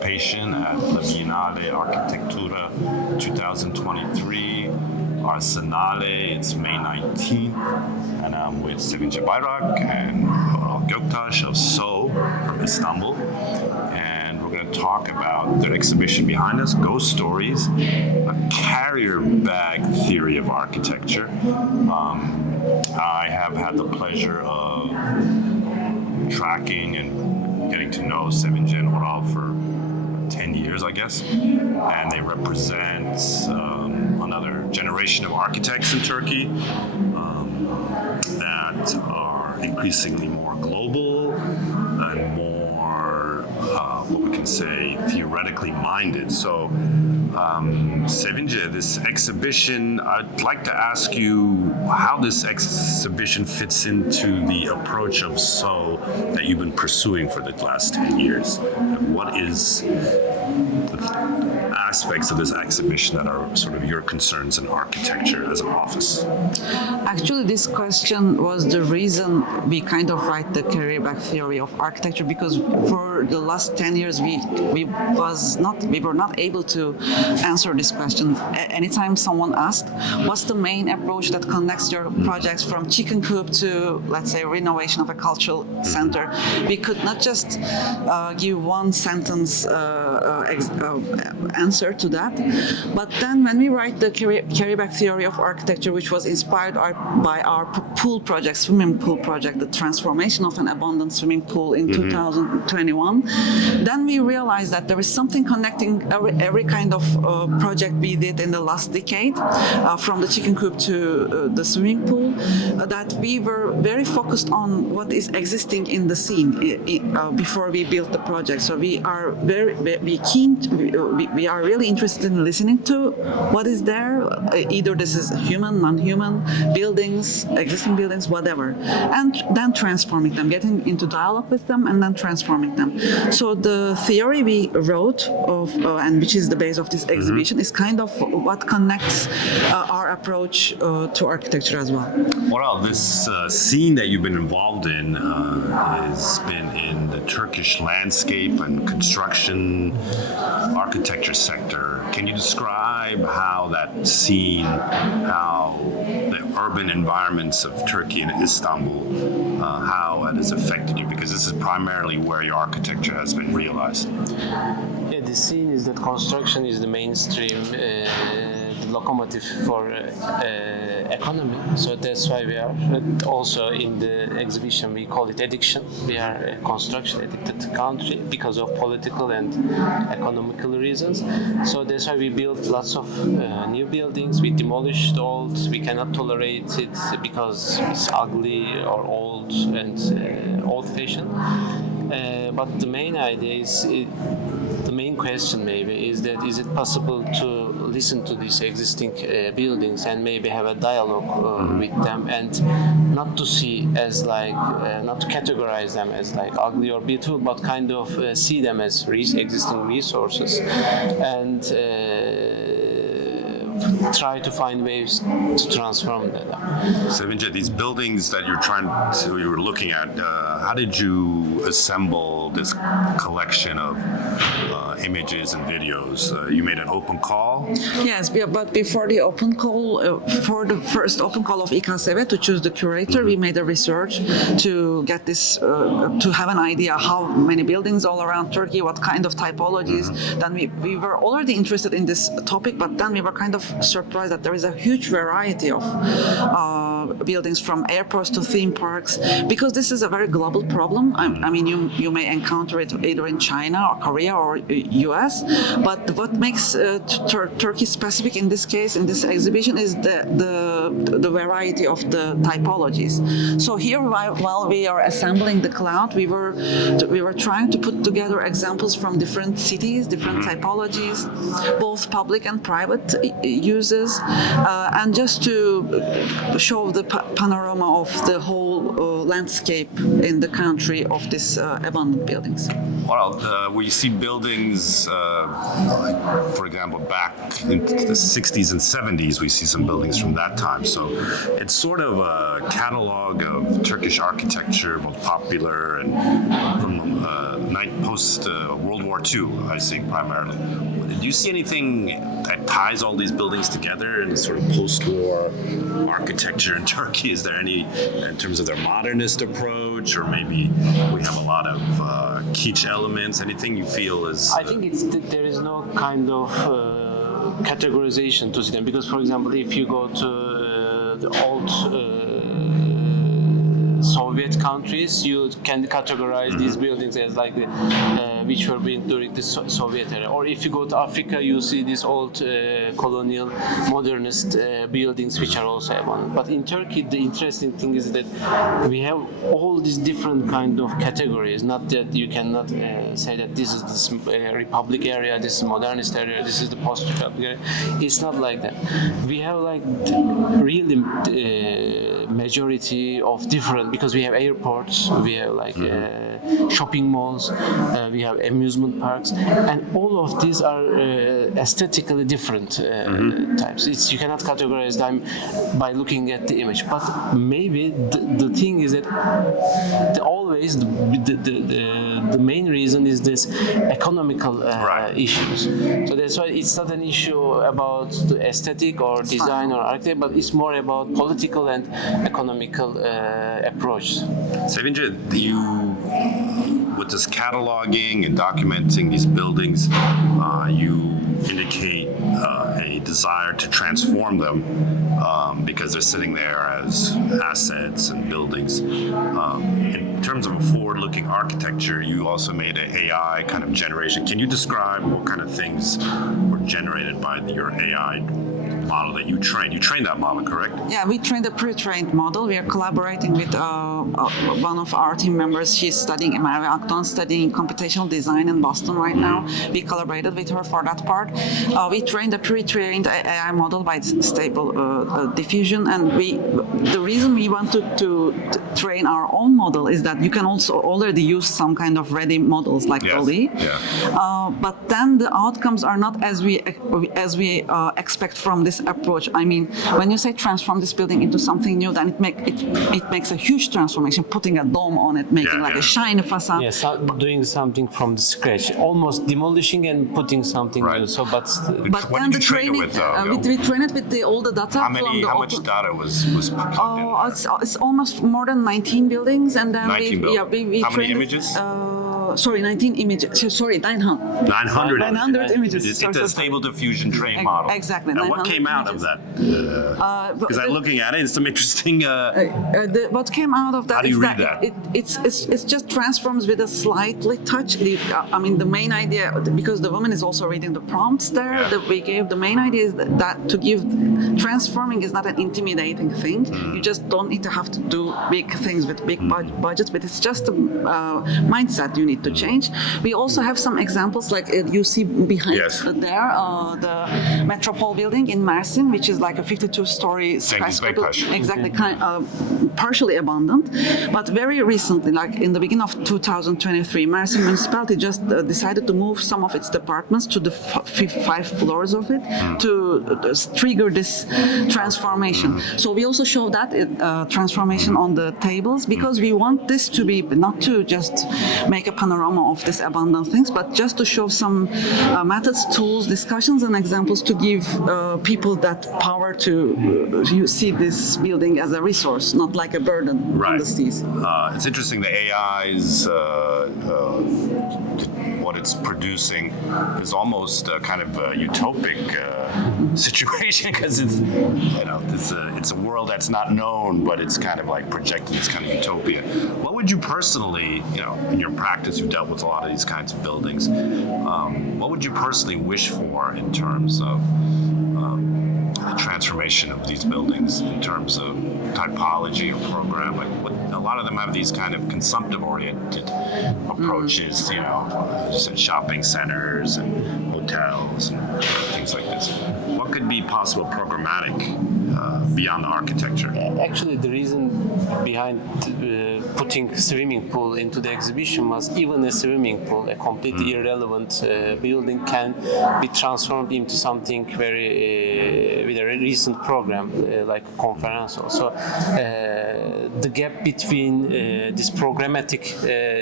participation at the Biennale Architettura 2023, Arsenale. It's May 19th, and I'm with Sevince Bayrak and Göktaş of So from Istanbul. And we're going to talk about their exhibition behind us, Ghost Stories, a carrier bag theory of architecture. I have had the pleasure of tracking and getting to know Sevince and Oral for 10 years, I guess. And they represent another generation of architects in Turkey that are increasingly more global and more, what we can say, theoretically minded. So, Sevince, this exhibition, I'd like to ask you how this exhibition fits into the approach of So that you've been pursuing for the last 10 years. What is the aspects of this exhibition that are sort of your concerns in architecture as an office? Actually, this question was the reason we kind of write the career back theory of architecture, because for the last 10 years we were not able to answer this question. Anytime someone asked, what's the main approach that connects your projects from chicken coop to, let's say, renovation of a cultural center, we could not just give one sentence answer to that. But then when we write the career back theory of architecture, which was inspired by our pool project, swimming pool project, the transformation of an abandoned swimming pool in 2021, then we realized that there is something connecting every kind of project we did in the last decade, from the chicken coop to the swimming pool, that we were very focused on what is existing in the scene before we built the project. So we are we are really interested in listening to what is there, either this is human, non-human, buildings, existing buildings, whatever, and then transforming them, getting into dialogue with them, and then transforming them. So the theory we wrote of, and which is the base of this exhibition, is kind of what connects our approach to architecture as well. Well, this scene that you've been involved in has been in the Turkish landscape and construction architecture sector. Can you describe how that scene, how the urban environments of Turkey and Istanbul, how it has affected you? Because this is primarily where your architecture has been realized. Yeah, the scene is that construction is the mainstream locomotive for economy. So that's why we are also in the exhibition, we call it addiction. We are a construction addicted country because of political and economical reasons. So that's why we built lots of new buildings. We demolished old. We cannot tolerate it because it's ugly or old and old-fashioned. But the main idea is, the main question maybe is that, is it possible to listen to these existing buildings and maybe have a dialogue with them, and not to see as like, not to categorize them as like ugly or beautiful, but kind of see them as existing resources, and try to find ways to transform them. Sevince, these buildings that you were looking at, how did you assemble this collection of images and videos? You made an open call? Yes, but before the open call, for the first open call of İKSV to choose the curator, we made a research to get this, to have an idea how many buildings all around Turkey, what kind of typologies. Then we were already interested in this topic, but then we were kind of surprised that there is a huge variety of buildings, from airports to theme parks, because this is a very global problem. I mean, you may encounter it either in China or Korea or US, but what makes Turkey specific in this case, in this exhibition, is the variety of the typologies. So here, while we are assembling the cloud, we were trying to put together examples from different cities, different typologies, both public and private uses, and just to show the panorama of the whole landscape in the country of these abandoned buildings. Well, we see buildings, like, for example, back into the 60s and 70s, we see some buildings from that time. So it's sort of a catalog of Turkish architecture, both popular and from post World War II, I think, primarily. Do you see anything that ties all these buildings together in sort of post-war architecture in Turkey? Is there any, in terms of their modernist approach, or maybe we have a lot of kitsch elements? Anything you feel is... I think there is no kind of categorization to see them, because, for example, if you go to the old Soviet countries, you can categorize these buildings as like which were built during the Soviet era. Or if you go to Africa, you see these old colonial modernist buildings which are also abandoned. But in Turkey, the interesting thing is that we have all these different kind of categories. Not that you cannot say that this is the Republic area, this is modernist area, this is the post-Republic area. It's not like that. We have like really majority of different, because we have airports, we have like shopping malls, we have amusement parks, and all of these are aesthetically different types. You cannot categorize them by looking at the image. But maybe the thing is that always the main reason is this economical issues. So that's why it's not an issue about the aesthetic or design or architecture, but it's more about political and economical approach. Sevince, with this cataloging and documenting these buildings, you indicate a desire to transform them because they're sitting there as assets and buildings. In terms of a forward-looking architecture, you also made an AI kind of generation. Can you describe what kind of things were generated by your AI model that you trained? You trained that model, correct? Yeah, we trained a pre-trained model. We are collaborating with one of our team members. She's studying Merve Akdoğan, studying computational design in Boston right now. We collaborated with her for that part. We trained a pre-trained AI model by Stable Diffusion, and the reason we wanted to train our own model is that you can also already use some kind of ready models like DALL-E. But then the outcomes are not as we expect from this approach. I mean, when you say transform this building into something new, then it makes a huge transformation, putting a dome on it, making like a shiny facade. Yes, doing something from the scratch, almost demolishing and putting something new. So, but what did you train it with, though? We train it with all the data. How much data was plugged in? It's almost more than 19 buildings, and then we how many images? 19 images. Sorry, 900. 900 images. It's a Stable Diffusion trained model. Exactly. And what came out of that? Because I'm looking at it, it's some interesting... what came out of that? How do you read that? It's just transforms with a slightly touch. I mean, the main idea, because the woman is also reading the prompts there that we gave, the main idea is that to give transforming is not an intimidating thing. You just don't need to have to do big things with big budgets, but it's just a mindset you need to change. We also have some examples like you see behind there, the Metropole building in Mersin, which is like a 52-story skyscraper. Exactly, partially abandoned. But very recently, like in the beginning of 2023, Mersin municipality just decided to move some of its departments to the 5 floors of it to trigger this transformation. So we also show that transformation on the tables, because we want this to be not to just make a panorama of these abandoned things, but just to show some methods, tools, discussions, and examples to give people that power to see this building as a resource, not like a burden on the seas. It's interesting, the AI's what it's producing is almost a kind of a utopic situation, because it's a world that's not known, but it's kind of like projected this kind of utopia. What would you personally, in your practice, you've dealt with a lot of these kinds of buildings, what would you personally wish for in terms of the transformation of these buildings, in terms of typology or program? Like, a lot of them have these kind of consumptive-oriented approaches, you said shopping centers and hotels and things like this. What could be possible programmatic beyond the architecture? Actually, the reason behind putting swimming pool into the exhibition was even a swimming pool, a completely irrelevant building, can be transformed into something very with a recent program like a conference. So the gap between this programmatic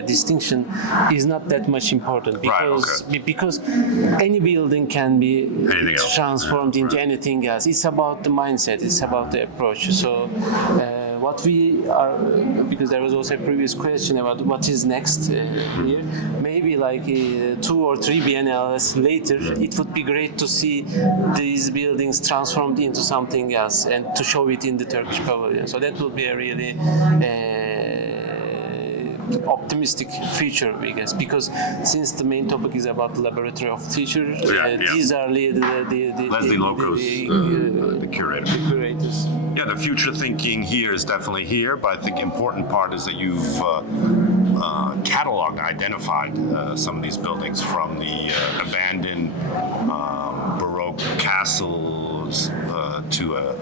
distinction is not that much important because any building can be transformed into anything else. It's about the mindset, it's about the approach. So what we are, because there was also a previous question about what is next here, maybe like 2 or 3 biennales later, it would be great to see these buildings transformed into something else and to show it in the Turkish pavilion. So that will be a really optimistic future, I guess, because since the main topic is about the laboratory of future, these are the Leslie Locos, the curator. The curators. Yeah, the future thinking here is definitely here, but I think the important part is that you've cataloged, identified some of these buildings from the abandoned Baroque castles to an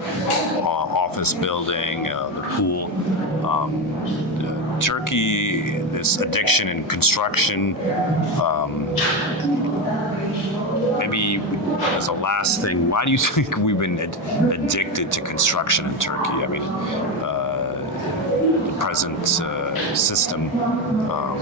office building, the pool. Turkey, this addiction in construction, maybe as a last thing, why do you think we've been addicted to construction in Turkey? I mean, the present system,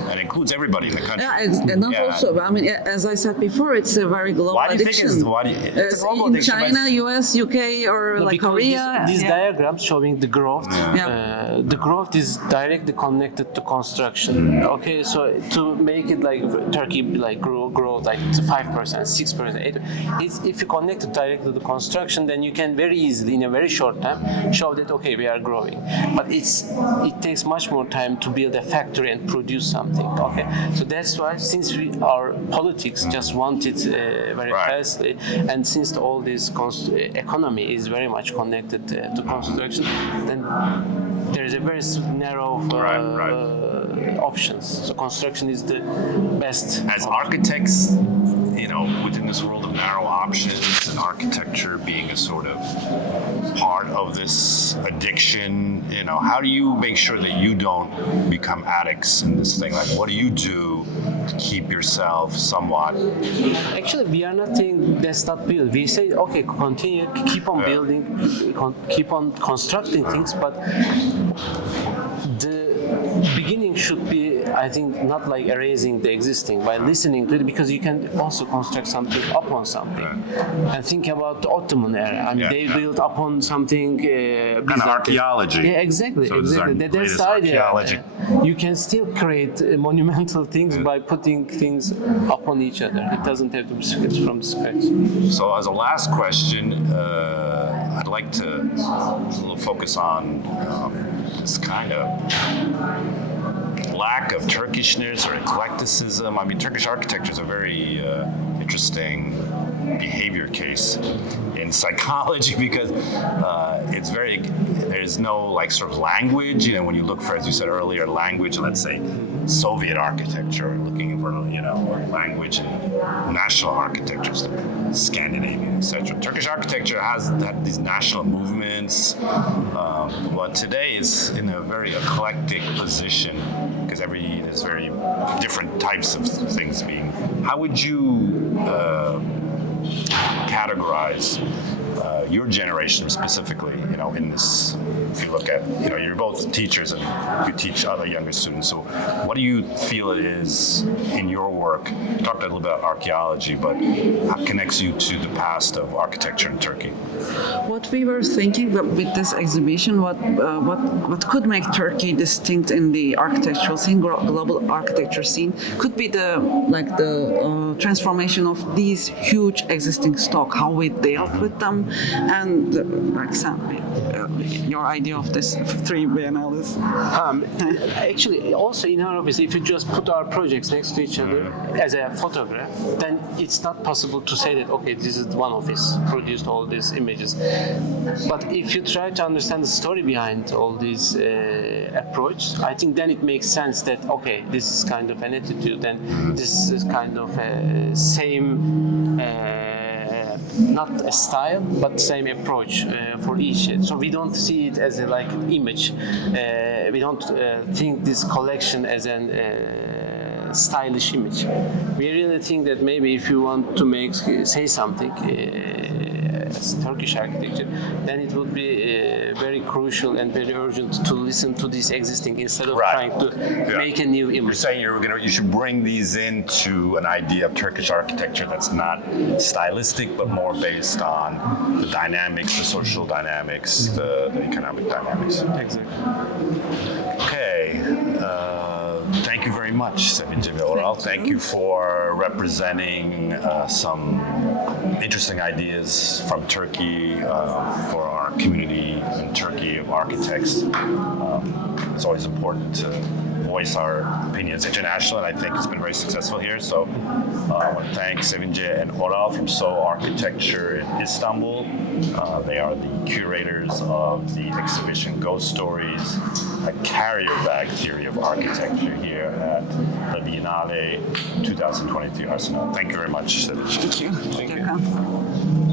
and includes everybody in the country. Yeah, and also, I mean, as I said before, it's a very global addiction. It's a global in addiction? China, US, UK, or like Korea. These diagrams showing the growth, the growth is directly connected to construction. Okay, so to make it like Turkey like grow like to 5%, 6%, 8%, if you connect it directly to the construction, then you can very easily, in a very short time, show that okay, we are growing. But it takes much more time to build a factory and produce something. Okay, so that's why since our politics just want it very fastly, and since all this economy is very much connected to construction, then there is a very narrow options. So construction is the best. As architects, you know, within this world of narrow options and architecture being a sort of part of this addiction, you know, how do you make sure that you don't become addicts in this thing? Like, what do you do to keep yourself somewhat? Actually, we are not saying let's not build. We say, okay, continue, keep on building, keep on constructing things, but the beginning should be, I think, not like erasing the existing by listening to it, because you can also construct something upon something. And think about the Ottoman era. I mean, they built upon something. Kind of archaeology. Yeah, exactly. So exactly. That's the idea. Archaeology. You can still create monumental things by putting things upon each other. It doesn't have to be from scratch. So, as a last question, I'd like to focus on this kind of lack of Turkishness or eclecticism. I mean, Turkish architecture is a very interesting behavior case in psychology because it's very, there's no like sort of language, you know, when you look for, as you said earlier, language, let's say Soviet architecture, looking for, you know, language in national architectures, Scandinavian, etc. Turkish architecture has had these national movements, but today is in a very eclectic position because there's very different types of things being. How would you categorize your generation specifically, you know, in this, if you look at, you know, you're both teachers and you teach other younger students, so what do you feel it is in your work? You talked a little bit about archaeology, but how connects you to the past of architecture in Turkey? What we were thinking with this exhibition, what could make Turkey distinct in the architectural scene, global architecture scene, could be the transformation of these huge existing stock, how we dealt with them, and like your idea of this 3 biennales. Actually, also in our office, if you just put our projects next to each other as a photograph, then it's not possible to say that, okay, this is one office produced all these images. But if you try to understand the story behind all these approach, I think then it makes sense that, okay, this is kind of an attitude and this is kind of a same not a style, but same approach for each. So we don't see it as a like image. We don't think this collection as an stylish image. We really think that maybe if you want to say something as Turkish architecture, then it would be very crucial and very urgent to listen to this existing instead of trying to make a new image. You're saying you should bring these into an idea of Turkish architecture that's not stylistic, but more based on the dynamics, the social dynamics, the economic dynamics. Exactly. Okay. Thank you very much, Sevince ve Oral. Thank you for representing some interesting ideas from Turkey for our community in Turkey of architects. It's always important to voice our opinions internationally, and I think it's been very successful here. So I want to thank Sevince and Oral from Seoul Architecture in Istanbul. They are the curators of the exhibition Ghost Stories, a carrier bag theory of architecture here at the Biennale 2023 Arsenale. Thank you very much, Sevince. Thank you. Thank you.